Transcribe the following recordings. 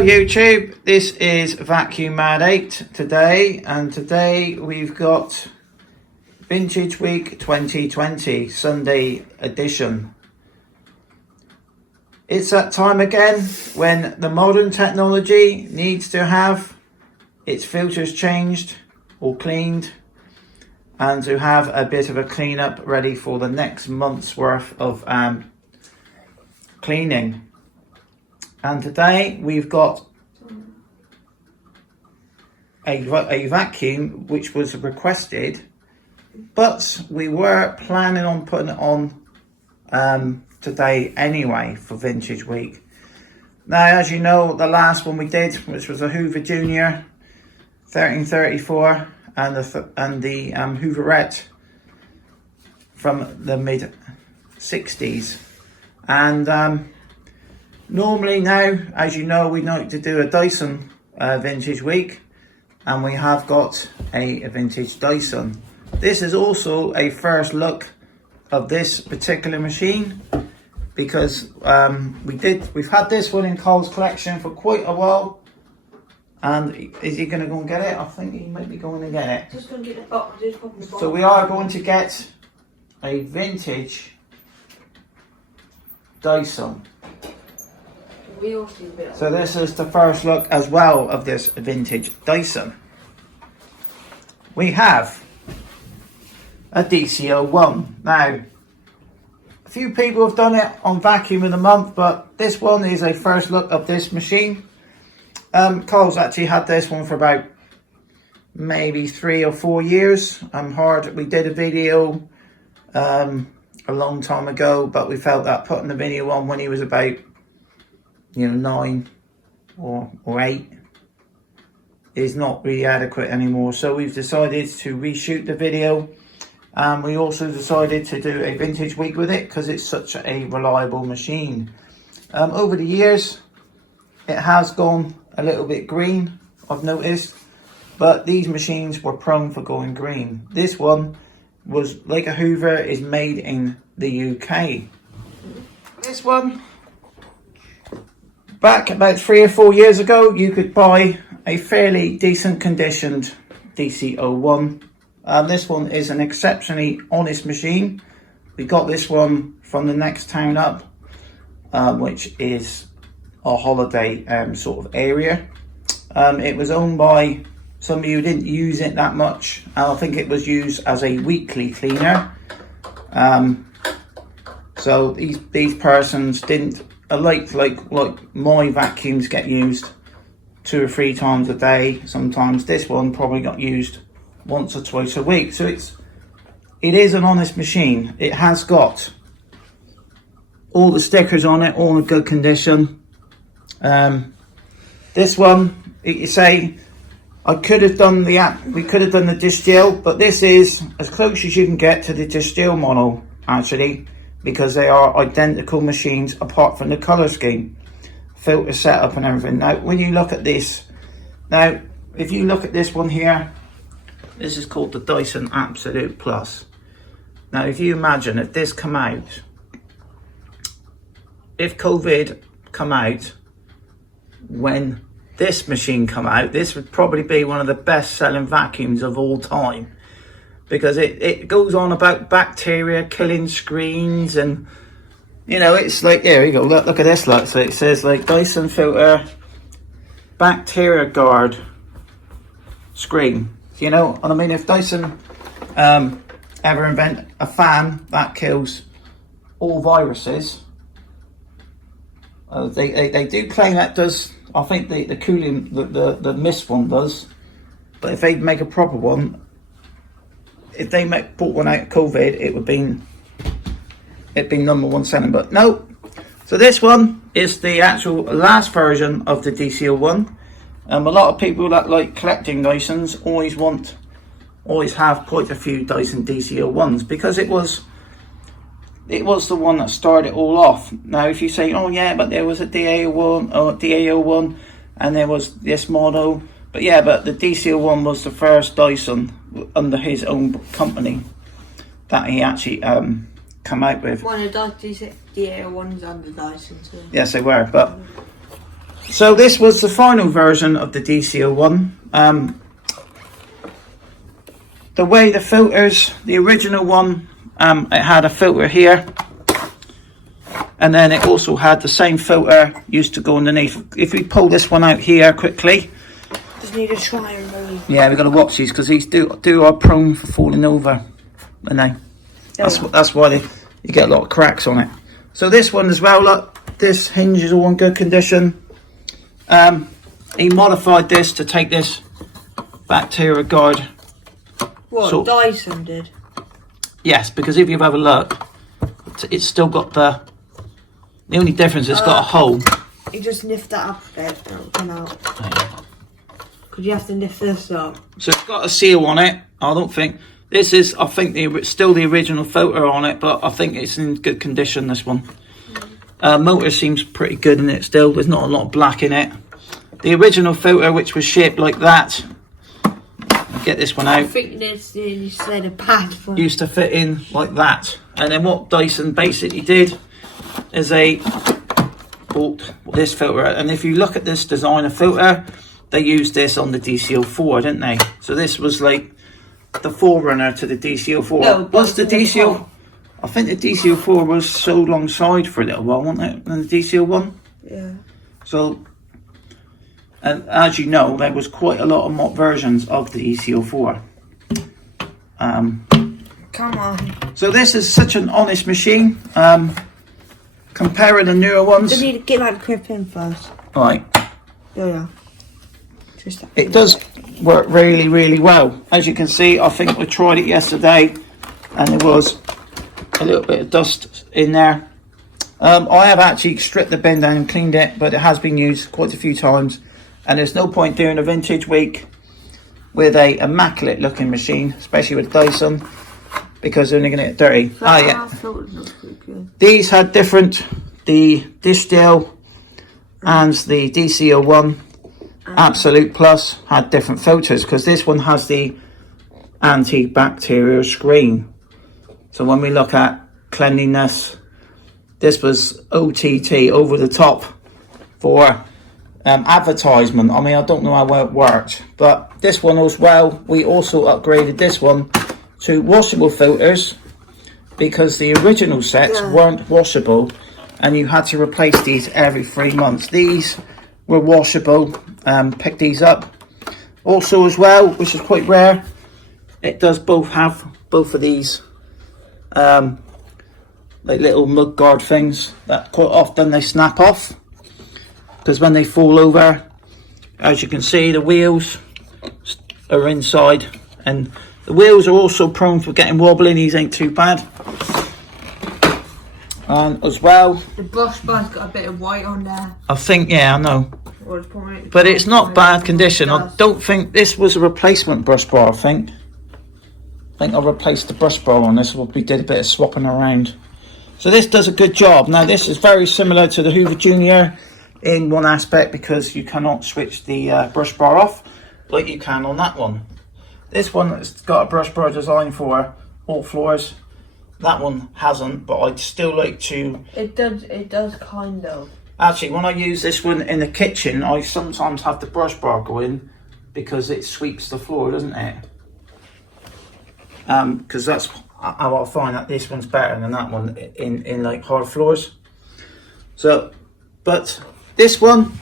Hello YouTube, this is Vacuum Mad 8 today, and today we've got Vintage Week 2020 Sunday edition. It's that time again when the modern technology needs to have its filters changed or cleaned and to have a bit of a cleanup ready for the next month's worth of cleaning. And today we've got a vacuum which was requested, but we were planning on putting it on today anyway for Vintage Week. Now, as you know, the last one we did, which was a Hoover Junior 1334 and the Hooverette from the mid 60s, and normally now, as you know, we like to do a Dyson Vintage Week, and we have got a vintage Dyson. This is also a first look of this particular machine, because we've had this one in Cole's collection for quite a while. And is he going to go and get it? I think he might be going to get it. Just going to get the bottle. So we are going to get a vintage Dyson. So this is the first look as well of this vintage Dyson. We have a DC01. Now, a few people have done it on Vacuum of the Month, but this one is a first look of this machine. Cole's actually had this one for about maybe 3 or 4 years. We did a video a long time ago, but we felt that putting the video on when he was about 9 or 8 is not really adequate anymore. So we've decided to reshoot the video. We also decided to do a Vintage Week with it because it's such a reliable machine. Over the years, it has gone a little bit green, I've noticed, but these machines were prone for going green. This one was like a Hoover, is made in the UK. This one, back about 3 or 4 years ago, you could buy a fairly decent conditioned DC01. This one is an exceptionally honest machine. We got this one from the next town up, which is a holiday sort of area. It was owned by somebody who didn't use it that much. I think it was used as a weekly cleaner. So these persons didn't like my vacuums get used 2 or 3 times a day. Sometimes this one probably got used once or twice a week. So it is an honest machine. It has got all the stickers on it, all in good condition. This one, you say, we could have done the distill, but this is as close as you can get to the distill model, actually, because they are identical machines apart from the colour scheme, filter setup and everything. Now, when you look at this, now, if you look at this one here, this is called the Dyson Absolute Plus. Now, if you imagine if this come out, if COVID come out, when this machine come out, this would probably be one of the best selling vacuums of all time, because it goes on about bacteria killing screens, and it's like, here you go, look at this, so it says like Dyson filter bacteria guard screen, and I mean, if Dyson ever invent a fan that kills all viruses, they do claim that does. I think the cooling, the mist one does, but if they make a proper one, if they bought one out of COVID, it'd be #1 selling. But no, so this one is the actual last version of the DC01. A lot of people that like collecting Dysons always have quite a few Dyson DC01s, because it was the one that started it all off. Now, if you say, oh yeah, but there was a DA01 or DA01 and there was this model, but the DC01 was the first Dyson under his own company that he actually come out with. One of the DA01s under Dyson too. Yes, they were, but So this was the final version of the DC01. The way the filters, the original one, it had a filter here, and then it also had the same filter used to go underneath. If we pull this one out here quickly, just need to try and move. Yeah, we've got to watch these because these do are prone for falling over, and they that's why you get a lot of cracks on it. So this one as well, look, this hinge is all in good condition. He modified this to take this bacteria guard. What, Dyson did? Yes, because if you have a look, it's still got the only difference is it's got a hole. You just lift that up a bit and it'll come out. Because you have to lift this up. So it's got a seal on it. I don't think this is, I think still the original filter on it, but I think it's in good condition, this one. Motor seems pretty good in it still. There's not a lot of black in it. The original filter, which was shaped like that, get this one out. I think this you said a pad for used to fit in like that. And then what Dyson basically did is they bought this filter, and if you look at this designer filter, they used this on the DC04, didn't they? So this was like the forerunner to the DC04. No, was the DC04? I think the DC04 was sold alongside for a little while, wasn't it? And the DC01. Yeah. So, and as you know, there was quite a lot of versions of the DC04. Come on. So this is such an honest machine. Comparing the newer ones. You need to get that grip in first. Right. Yeah. It does work really, really well. As you can see, I think we tried it yesterday and there was a little bit of dust in there. I have actually stripped the bin down and cleaned it, but it has been used quite a few times, and there's no point doing a vintage week with a immaculate looking machine, especially with Dyson, because they're only going to get dirty. These had different, the dish deal and the DC01 Absolute Plus had different filters, because this one has the antibacterial screen. So when we look at cleanliness, this was OTT, over the top, for advertisement. I mean, I don't know how well it worked, but this one as well, we also upgraded this one to washable filters, because the original sets weren't washable and you had to replace these every 3 months. These were washable. Pick these up. Also as well, which is quite rare, it does have both of these like little mud guard things that quite often they snap off, because when they fall over, as you can see, the wheels are inside, and the wheels are also prone for getting wobbly. These ain't too bad. And as well, the brush bar's got a bit of white on there. I think, yeah, I know, but it's not bad condition. I don't think this was a replacement brush bar. I think I replaced the brush bar on this. We did a bit of swapping around. So this does a good job. Now this is very similar to the Hoover Junior in one aspect, because you cannot switch the brush bar off like you can on that one. This one has got a brush bar design for all floors. That one hasn't, but I'd still like to. It does kind of. Actually, when I use this one in the kitchen, I sometimes have the brush bar go in, because it sweeps the floor, doesn't it? Because that's how I find that this one's better than that one in like hard floors. So, but this one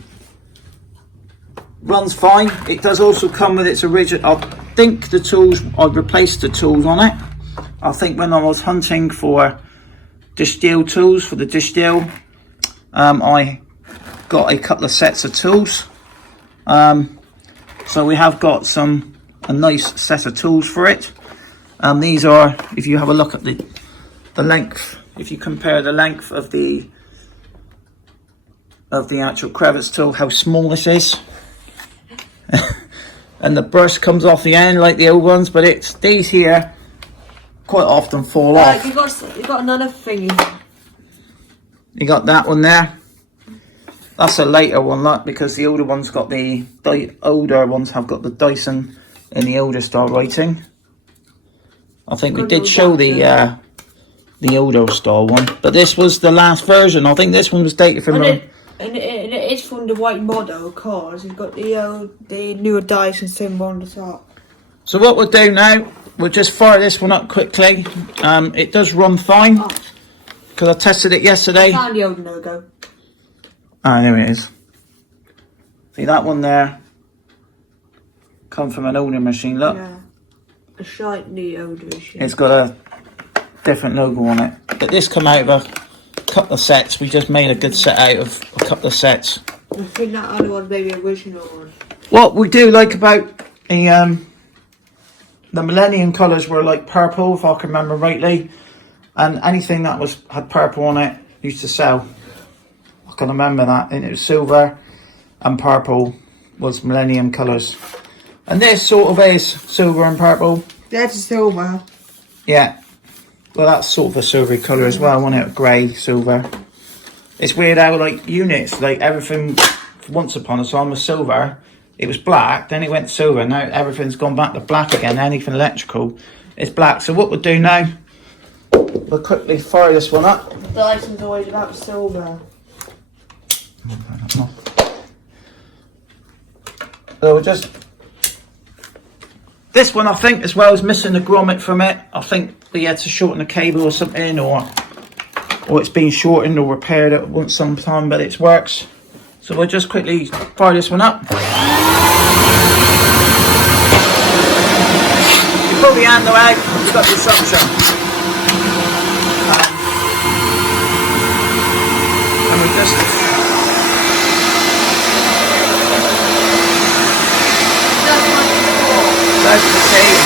runs fine. It does also come with its original. I think the tools, I've replaced the tools on it. I think when I was hunting for dish deal tools for the dish deal, I got a couple of sets of tools. So we have got a nice set of tools for it. These are, if you have a look at the length, if you compare the length of the actual crevice tool, how small this is. And the brush comes off the end like the old ones, but it's these here quite often fall off. You got another thingy. You got that one there. That's a later one, look, because the older ones got the older ones have got the Dyson in the older style rating. I think we did show the older style one, but this was the last version. I think this one was dated from And it is from the white model cars. It's got the newer Dyson symbol on the top. So what we'll do now, we'll just fire this one up quickly. It does run fine because I tested it yesterday. I found the old logo. Ah, there it is. See that one there? Come from an older machine. Look, Yeah, a slightly older machine. it's got a different logo on it. But this come out of a couple of sets. We just made a good set out of a couple of sets. I think that other one's maybe original one. What we do like about the Millennium colours were like purple, if I can remember rightly, and anything that had purple on it used to sell. I can remember that, and it was silver and purple was Millennium colours, and this sort of is silver and purple. That's a silver. Yeah, well that's sort of a silvery colour as well, wasn't it? Grey, silver. It's weird how like units, like everything once upon a time was silver. It was black, then it went silver, now everything's gone back to black again. Anything electrical is black. So what we'll do now, we'll quickly fire this one up. Dyson's always about silver. So we'll just... This one I think as well is missing the grommet from it. I think we had to shorten the cable or something, or it's been shortened or repaired at once sometime, but it works. So we'll just quickly fire this one up. You pull the handle out, it's got the suction. And we just... That's the tape.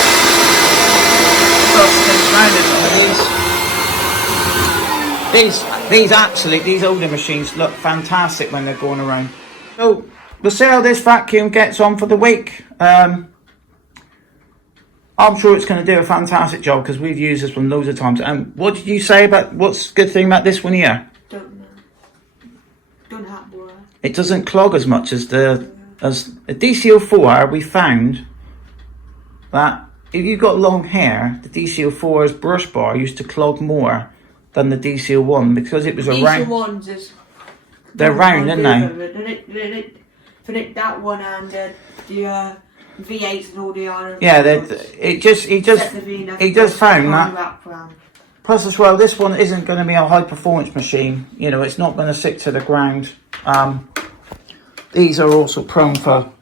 These older machines look fantastic when they're going around. So we'll see how this vacuum gets on for the week. I'm sure it's going to do a fantastic job because we've used this one loads of times. And what did you say about what's the good thing about this one here? Don't know. Don't have water. It doesn't clog as much as a DC04. We found that if you've got long hair, the DC04's brush bar used to clog more than the DC01 because it was a round. DC1s is... They're round, aren't they? For that one and the V8s and all the others. Yeah, he just found that. Plus as well, this one isn't going to be a high performance machine. You know, it's not going to stick to the ground. These are also prone for...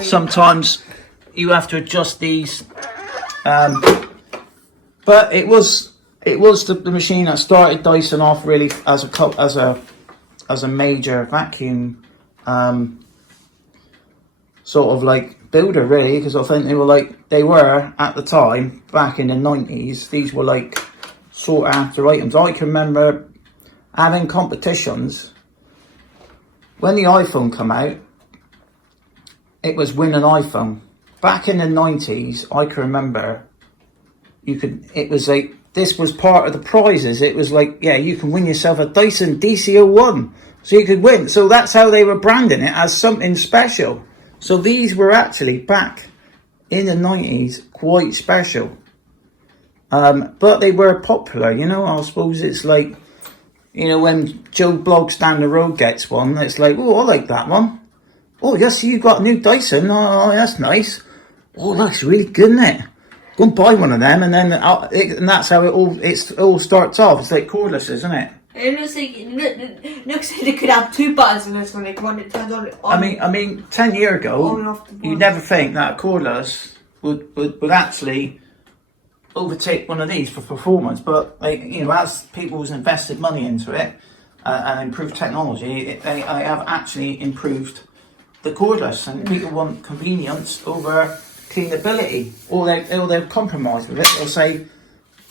Sometimes you have to adjust these. But it was the machine that started Dyson off really as a major vacuum sort of like builder really, because I think they were at the time back in the 90s. These were like sought after items. I can remember having competitions when the iPhone came out. It was win an iPhone. Back in the 90s, I can remember. It was like, this was part of the prizes. It was like, yeah, you can win yourself a Dyson DC01. So you could win. So that's how they were branding it, as something special. So these were actually, back in the 90s, quite special. But they were popular, you know. I suppose it's like, you know, when Joe Bloggs down the road gets one, it's like, oh, I like that one. Oh, yes, you got a new Dyson. Oh, that's nice. Oh, that's really good, isn't it? Go and buy one of them, and then and that's how it all starts off. It's like cordless, isn't it? It looks like they could have two buttons in this one. Like one that turns on. I mean, 10 years ago, you'd never think that a cordless would actually overtake one of these for performance. But like, you know, as people's invested money into it and improved technology, they have actually improved the cordless, and people want convenience over cleanability, or they'll compromise with it. They'll say,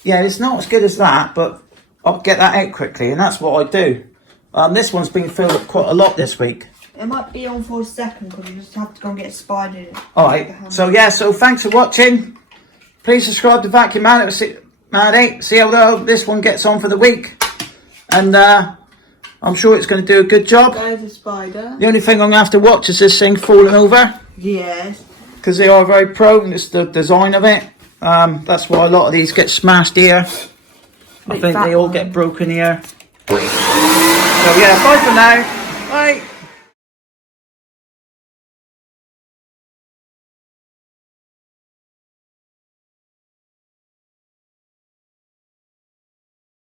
yeah, it's not as good as that, but I'll get that out quickly, and that's what I do. This one's been filled up quite a lot this week. It might be on for a second because you just have to go and get a spider in it. Alright, so yeah, so thanks for watching. Please subscribe to Vacuum Man. See how this one gets on for the week, and I'm sure it's going to do a good job. There's a spider. The only thing I'm going to have to watch is this thing falling over. Yes. Because they are very prone. It's the design of it. That's why a lot of these get smashed here. I think they all get broken here. So yeah, bye for now. Bye.